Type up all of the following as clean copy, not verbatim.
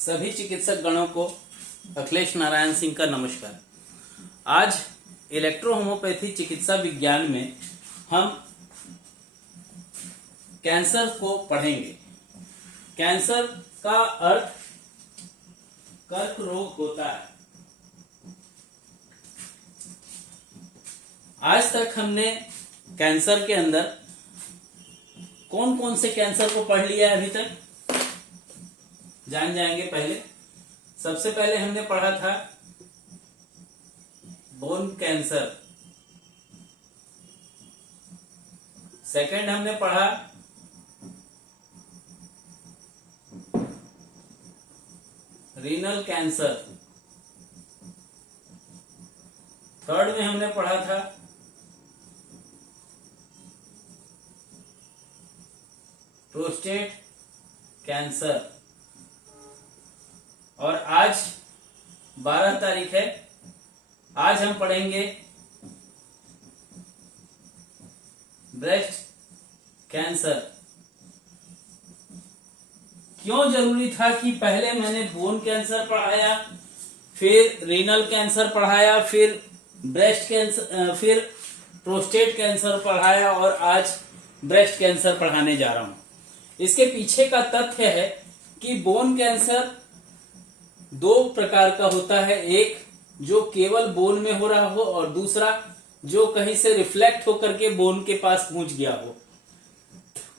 सभी चिकित्सक गणों को अखिलेश नारायण सिंह का नमस्कार। आज इलेक्ट्रो होम्योपैथी चिकित्सा विज्ञान में हम कैंसर को पढ़ेंगे। कैंसर का अर्थ कर्क रोग होता है। आज तक हमने कैंसर के अंदर कौन कौन से कैंसर को पढ़ लिया है अभी तक जान जाएंगे। पहले सबसे पहले हमने पढ़ा था बोन कैंसर। सेकंड हमने पढ़ा रीनल कैंसर। थर्ड में हमने पढ़ा था प्रोस्टेट कैंसर। और आज 12 तारीख है। आज हम पढ़ेंगे ब्रेस्ट कैंसर। क्यों जरूरी था कि पहले मैंने बोन कैंसर पढ़ाया, फिर रीनल कैंसर पढ़ाया, फिर ब्रेस्ट कैंसर, फिर प्रोस्टेट कैंसर पढ़ाया और आज ब्रेस्ट कैंसर पढ़ाने जा रहा हूं। इसके पीछे का तथ्य है कि बोन कैंसर दो प्रकार का होता है। एक जो केवल बोन में हो रहा हो और दूसरा जो कहीं से रिफ्लेक्ट होकर के बोन के पास पहुंच गया हो।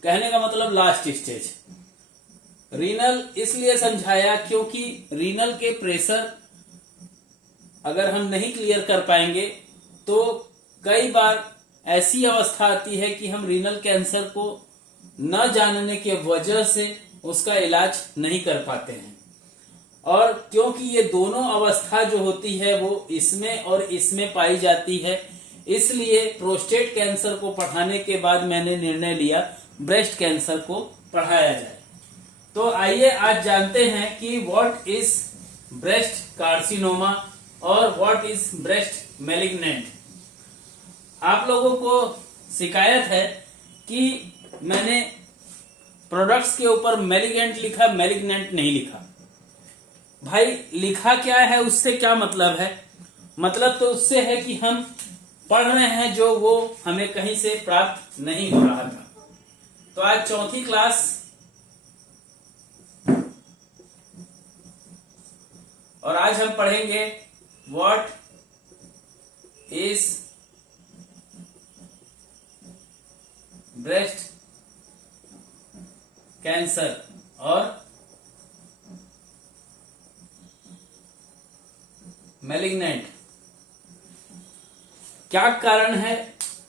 कहने का मतलब लास्ट स्टेज। रीनल इसलिए समझाया क्योंकि रीनल के प्रेशर अगर हम नहीं क्लियर कर पाएंगे तो कई बार ऐसी अवस्था आती है कि हम रीनल कैंसर को न जानने के वजह से उसका इलाज नहीं कर पाते हैं। और क्योंकि ये दोनों अवस्था जो होती है वो इसमें और इसमें पाई जाती है, इसलिए प्रोस्टेट कैंसर को पढ़ाने के बाद मैंने निर्णय लिया ब्रेस्ट कैंसर को पढ़ाया जाए। तो आइए आज जानते हैं कि व्हाट इज ब्रेस्ट कार्सिनोमा और व्हाट इज ब्रेस्ट मैलिग्नेंट। आप लोगों को शिकायत है कि मैंने प्रोडक्ट्स के ऊपर मैलिग्नेंट लिखा, मैलिग्नेंट नहीं लिखा। भाई लिखा क्या है, उससे क्या मतलब है? मतलब तो उससे है कि हम पढ़ रहे हैं जो वो हमें कहीं से प्राप्त नहीं हो रहा था। तो आज चौथी क्लास और आज हम पढ़ेंगे व्हाट इज ब्रेस्ट कैंसर और मैलिग्नेंट। क्या कारण है,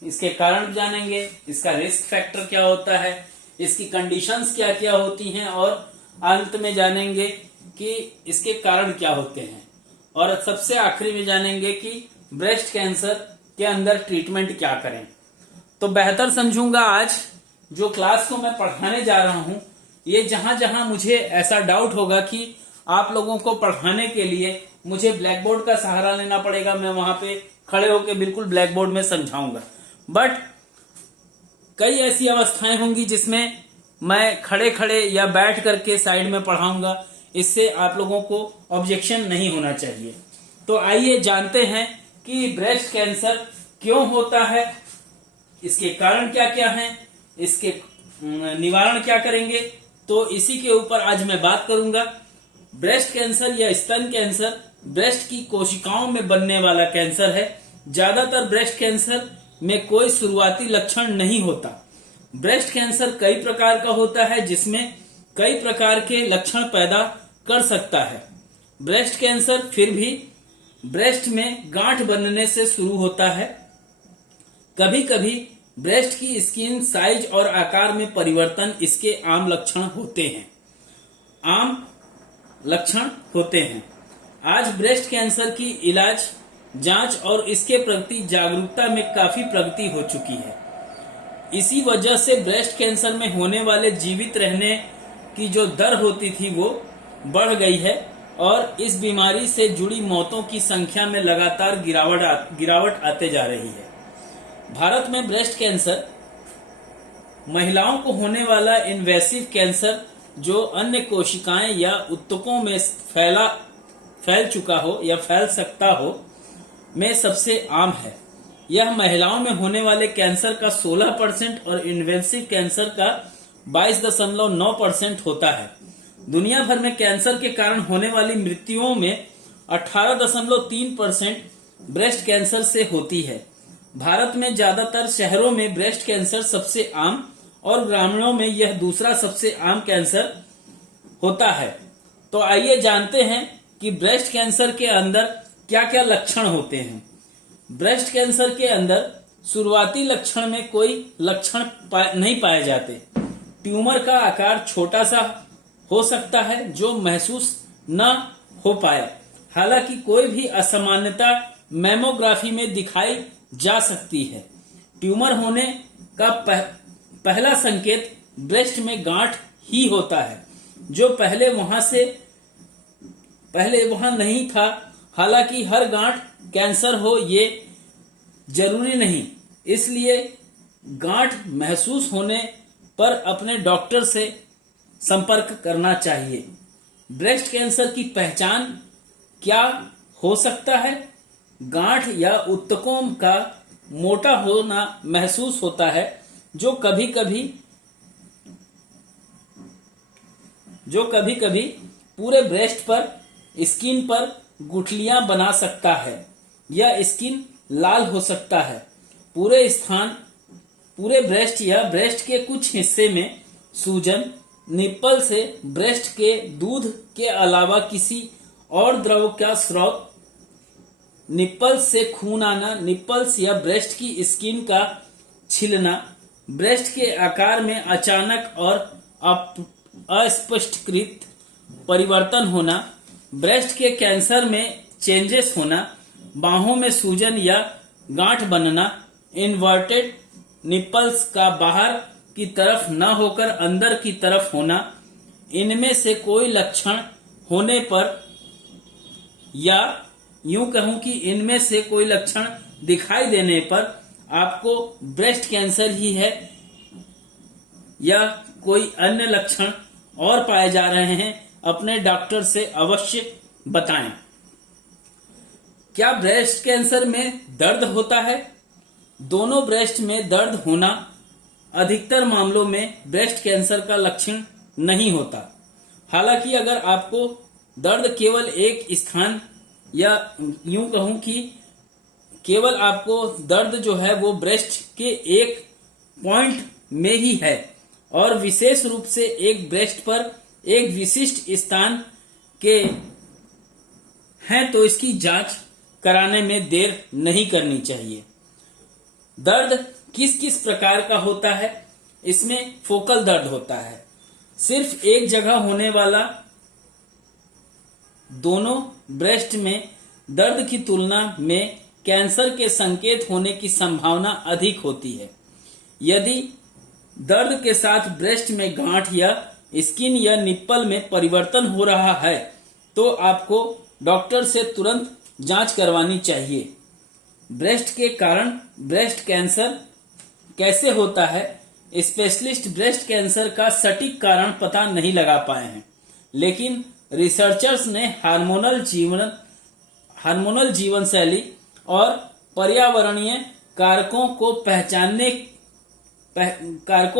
इसके कारण जानेंगे, इसका रिस्क फैक्टर क्या होता है, इसकी कंडीशंस क्या क्या होती हैं और अंत में जानेंगे कि इसके कारण क्या होते हैं और सबसे आखिरी में जानेंगे कि ब्रेस्ट कैंसर के अंदर ट्रीटमेंट क्या करें। तो बेहतर समझूंगा आज जो क्लास को मैं पढ़ाने जा रहा हूं, ये जहां जहां मुझे ऐसा डाउट होगा कि आप लोगों को पढ़ाने के लिए मुझे ब्लैक बोर्ड का सहारा लेना पड़ेगा, मैं वहां पे खड़े होकर बिल्कुल ब्लैक बोर्ड में समझाऊंगा। बट कई ऐसी अवस्थाएं होंगी जिसमें मैं खड़े खड़े या बैठ करके साइड में पढ़ाऊंगा। इससे आप लोगों को ऑब्जेक्शन नहीं होना चाहिए। तो आइए जानते हैं कि ब्रेस्ट कैंसर क्यों होता है, इसके कारण क्या क्या हैं, इसके निवारण क्या करेंगे। तो इसी के ऊपर आज मैं बात करूंगा। ब्रेस्ट कैंसर या स्तन कैंसर ब्रेस्ट की कोशिकाओं में बनने वाला कैंसर है। ज्यादातर ब्रेस्ट कैंसर में कोई शुरुआती लक्षण नहीं होता। ब्रेस्ट कैंसर कई प्रकार का होता है जिसमें कई प्रकार के लक्षण पैदा कर सकता है। ब्रेस्ट कैंसर फिर भी ब्रेस्ट में गांठ बनने से शुरू होता है। कभी कभी ब्रेस्ट की स्किन साइज और आकार में परिवर्तन इसके आम लक्षण होते हैं। आज ब्रेस्ट कैंसर की इलाज, जांच और इसके प्रति जागरूकता में काफी प्रगति हो चुकी है। इसी वजह से ब्रेस्ट कैंसर में होने वाले जीवित रहने की जो दर होती थी वो बढ़ गई है और इस बीमारी से जुड़ी मौतों की संख्या में लगातार गिरावट आते जा रही है। भारत में ब्रेस्ट कैंसर महिलाओं को होने वाला इन्वेसिव कैंसर जो अन्य कोशिकाएं या ऊतकों में फैल चुका हो या फैल सकता हो में सबसे आम है। यह महिलाओं में होने वाले कैंसर का 16% और इन्वेसिव कैंसर का 22.9% होता है। दुनिया भर में कैंसर के कारण होने वाली मृत्युओं में 18.3% ब्रेस्ट कैंसर से होती है। भारत में ज्यादातर शहरों में ब्रेस्ट कैंसर सबसे आम और ग्रामीणों में यह दूसरा सबसे आम कैंसर होता है। तो आइए जानते हैं कि ब्रेस्ट कैंसर के अंदर क्या क्या लक्षण होते हैं। ब्रेस्ट कैंसर के अंदर शुरुआती लक्षण में कोई लक्षण नहीं पाए जाते। ट्यूमर का आकार छोटा सा हो सकता है जो महसूस न हो पाए। हालांकि कोई भी असामान्यता मैमोग्राफी में दिखाई जा सकती है। ट्यूमर होने का पहला संकेत ब्रेस्ट में गांठ ही होता है, जो पहले वहां नहीं था। हालांकि हर गांठ कैंसर हो ये जरूरी नहीं, इसलिए गांठ महसूस होने पर अपने डॉक्टर से संपर्क करना चाहिए। ब्रेस्ट कैंसर की पहचान क्या हो सकता है? गांठ या ऊतकों का मोटा होना महसूस होता है, जो कभी कभी पूरे ब्रेस्ट पर स्किन पर गुठलियां बना सकता है या स्किन लाल हो सकता है। पूरे ब्रेस्ट या ब्रेस्ट के कुछ हिस्से में सूजन, निप्पल से ब्रेस्ट के दूध के अलावा किसी और द्रव का स्राव, निप्पल्स से खून आना, निप्पल्स या ब्रेस्ट की स्किन का छिलना, ब्रेस्ट के आकार में अचानक और अस्पष्टकृत परिवर्तन होना, ब्रेस्ट के कैंसर में चेंजेस होना, बाहों में सूजन या गांठ बनना, इन्वर्टेड निप्पल्स का बाहर की तरफ न होकर अंदर की तरफ होना। इनमें से कोई लक्षण होने पर या यूं कहूं कि इनमें से कोई लक्षण दिखाई देने पर आपको ब्रेस्ट कैंसर ही है या कोई अन्य लक्षण और पाए जा रहे हैं, अपने डॉक्टर से अवश्य बताएं। क्या ब्रेस्ट कैंसर में दर्द होता है? दोनों ब्रेस्ट में दर्द होना अधिकतर मामलों में ब्रेस्ट कैंसर का लक्षण नहीं होता। हालांकि अगर आपको दर्द केवल एक स्थान या यूं कहूं कि केवल आपको दर्द जो है वो ब्रेस्ट के एक पॉइंट में ही है और विशेष रूप से एक ब्रेस्ट पर एक विशिष्ट स्थान के हैं, तो इसकी जांच कराने में देर नहीं करनी चाहिए। दर्द किस किस प्रकार का होता है? इसमें फोकल दर्द होता है, सिर्फ एक जगह होने वाला। दोनों ब्रेस्ट में दर्द की तुलना में कैंसर के संकेत होने की संभावना अधिक होती है। यदि दर्द के साथ ब्रेस्ट में गांठ या स्किन या निप्पल में परिवर्तन हो रहा है तो आपको डॉक्टर से तुरंत जांच करवानी चाहिए। ब्रेस्ट के कारण ब्रेस्ट कैंसर कैसे होता है? स्पेशलिस्ट ब्रेस्ट कैंसर का सटीक कारण पता नहीं लगा पाए हैं, लेकिन रिसर्चर्स ने हार्मोनल जीवन शैली और पर्यावरणीय कारकों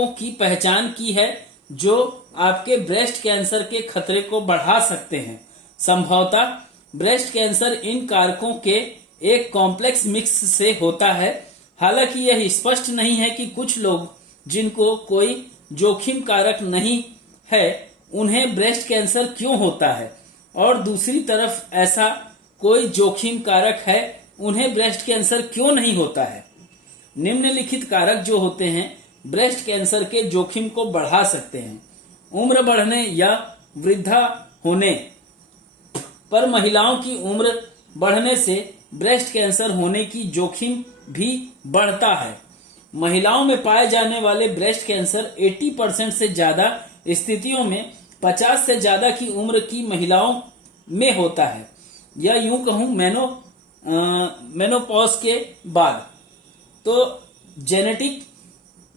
की पहचान की है जो आपके ब्रेस्ट कैंसर के खतरे को बढ़ा सकते हैं। संभवतः ब्रेस्ट कैंसर इन कारकों के एक कॉम्प्लेक्स मिक्स से होता है। हालांकि यह स्पष्ट नहीं है कि कुछ लोग जिनको कोई जोखिम कारक नहीं है उन्हें ब्रेस्ट कैंसर क्यों होता है, और दूसरी तरफ ऐसा कोई जोखिम कारक है उन्हें ब्रेस्ट कैंसर क्यों नहीं होता है। निम्नलिखित कारक जो होते हैं ब्रेस्ट कैंसर के जोखिम को बढ़ा सकते हैं। उम्र बढ़ने या वृद्धा होने पर महिलाओं की उम्र बढ़ने से ब्रेस्ट कैंसर होने की जोखिम भी बढ़ता है। महिलाओं में पाए जाने वाले ब्रेस्ट कैंसर 80% से ज्यादा स्थितियों में 50 से ज्यादा की उम्र की महिलाओं में होता है, या यूं कहूं मेनोपॉज के बाद। तो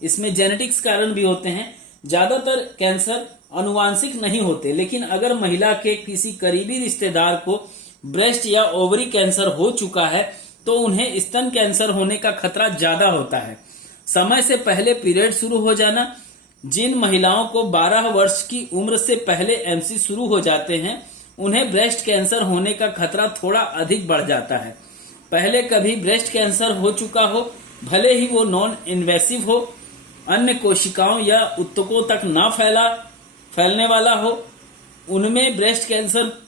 इसमें जेनेटिक्स कारण भी होते हैं। ज्यादातर कैंसर अनुवांशिक नहीं होते, लेकिन अगर महिला के किसी करीबी रिश्तेदार को ब्रेस्ट या ओवरी कैंसर हो चुका है तो उन्हें स्तन कैंसर होने का खतरा ज्यादा होता है। समय से पहले पीरियड शुरू हो जाना, जिन महिलाओं को 12 वर्ष की उम्र से पहले एमसी शुरू हो जाते हैं उन्हें ब्रेस्ट कैंसर होने का खतरा थोड़ा अधिक बढ़ जाता है। पहले कभी ब्रेस्ट कैंसर हो चुका हो, भले ही वो नॉन इन्वेसिव हो, अन्य कोशिकाओं या ऊतकों तक ना फैलने वाला हो, उनमें ब्रेस्ट कैंसर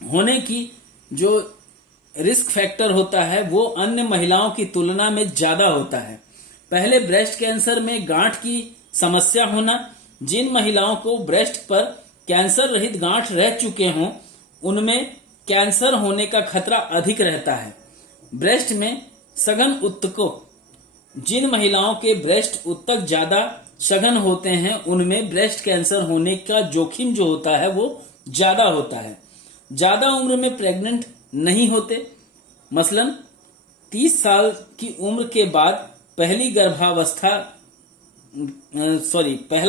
होने की जो रिस्क फैक्टर होता है वो अन्य महिलाओं की तुलना में ज्यादा होता है। पहले ब्रेस्ट कैंसर में गांठ की समस्या होना, जिन महिलाओं को ब्रेस्ट पर कैंसर रहित गांठ रह चुके हों उनमें कैंसर होने का खतरा अधिक रहता है। ब्रेस्ट में सघन ऊतकों, जिन महिलाओं के ब्रेस्ट ऊतक ज्यादा सघन होते हैं उनमें ब्रेस्ट कैंसर होने का जोखिम जो होता है वो ज्यादा होता है। ज्यादा उम्र में प्रेग्नेंट नहीं होते, मसलन 30 साल की उम्र के बाद पहला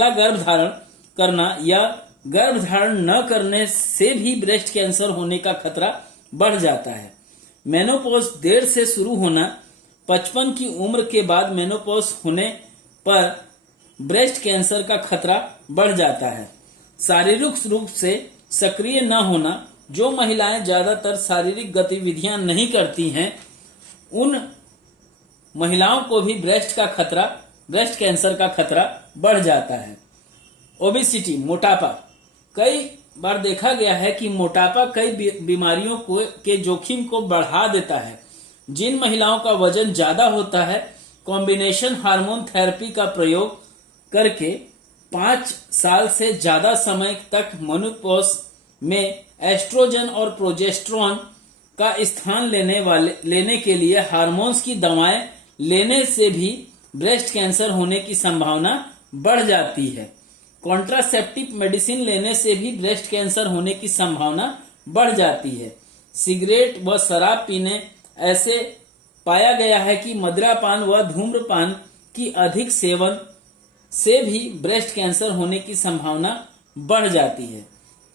गर्भ धारण करना या गर्भ धारण न करने से भी ब्रेस्ट कैंसर होने का खतरा बढ़ जाता है। मेनोपॉज देर से शुरू होना, 55 की उम्र के बाद मेनोपॉज होने पर ब्रेस्ट कैंसर का खतरा बढ़ जाता है। शारीरिक रूप से सक्रिय न होना, जो महिलाएं ज्यादातर शारीरिक गतिविधियां नहीं करती हैं उन महिलाओं को भी ब्रेस्ट कैंसर का खतरा बढ़ जाता है। ओबेसिटी, मोटापा, कई बार देखा गया है कि मोटापा कई बीमारियों के जोखिम को बढ़ा देता है। जिन महिलाओं का वजन ज्यादा होता है कॉम्बिनेशन हार्मोन थेरेपी का प्रयोग करके 5 साल से ज्यादा समय तक मेनोपॉज में एस्ट्रोजन और प्रोजेस्टेरोन का स्थान लेने के लिए हार्मोन्स की दवाएं लेने से भी ब्रेस्ट कैंसर होने की संभावना बढ़ जाती है। कॉन्ट्रासेप्टिव मेडिसिन लेने से भी ब्रेस्ट कैंसर होने की संभावना बढ़ जाती है। सिगरेट व शराब पीने, ऐसे पाया गया है कि मदिरापान व धूम्रपान की अधिक सेवन से भी ब्रेस्ट कैंसर होने की संभावना बढ़ जाती है।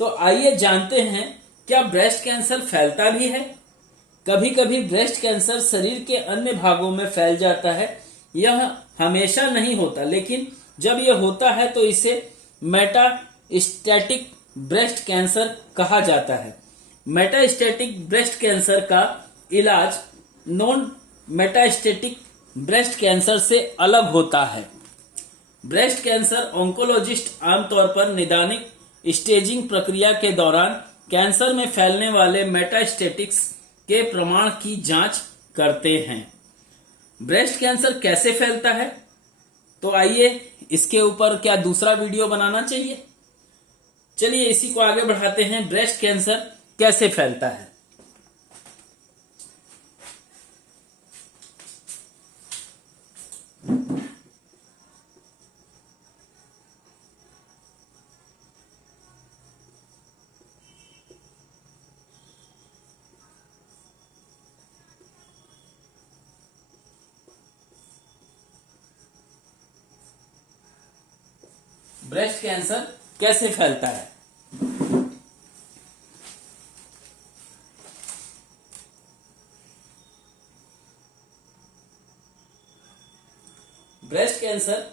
तो आइए जानते हैं क्या ब्रेस्ट कैंसर फैलता भी है। कभी कभी ब्रेस्ट कैंसर शरीर के अन्य भागों में फैल जाता है। यह हमेशा नहीं होता, लेकिन जब यह होता है तो इसे मेटास्टैटिक ब्रेस्ट कैंसर कहा जाता है। मेटास्टैटिक ब्रेस्ट कैंसर का इलाज नॉन मेटास्टैटिक ब्रेस्ट कैंसर से अलग होता है। ब्रेस्ट कैंसर ऑन्कोलॉजिस्ट आमतौर पर निदानिक स्टेजिंग प्रक्रिया के दौरान कैंसर में फैलने वाले मेटास्टैटिक्स के प्रमाण की जांच करते हैं। ब्रेस्ट कैंसर कैसे फैलता है, तो आइए इसके ऊपर क्या दूसरा वीडियो बनाना चाहिए। चलिए इसी को आगे बढ़ाते हैं। ब्रेस्ट कैंसर कैसे फैलता है। ब्रेस्ट कैंसर कैसे फैलता है। ब्रेस्ट कैंसर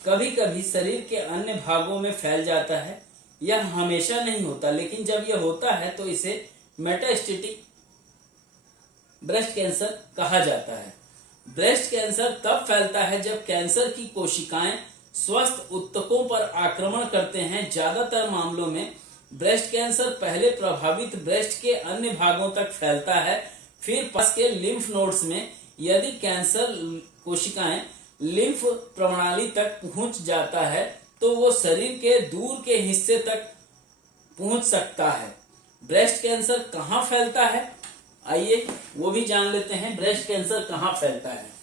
कभी कभी शरीर के अन्य भागों में फैल जाता है। यह हमेशा नहीं होता, लेकिन जब यह होता है तो इसे मेटास्टैटिक ब्रेस्ट कैंसर कहा जाता है। ब्रेस्ट कैंसर तब फैलता है जब कैंसर की कोशिकाएं स्वस्थ ऊतकों पर आक्रमण करते हैं। ज्यादातर मामलों में ब्रेस्ट कैंसर पहले प्रभावित ब्रेस्ट के अन्य भागों तक फैलता है, फिर पास के लिम्फ नोड्स में। यदि कैंसर कोशिकाएं लिम्फ प्रणाली तक पहुंच जाता है तो वो शरीर के दूर के हिस्से तक पहुंच सकता है। ब्रेस्ट कैंसर कहाँ फैलता है, आइए वो भी जान लेते हैं। ब्रेस्ट कैंसर कहाँ फैलता है।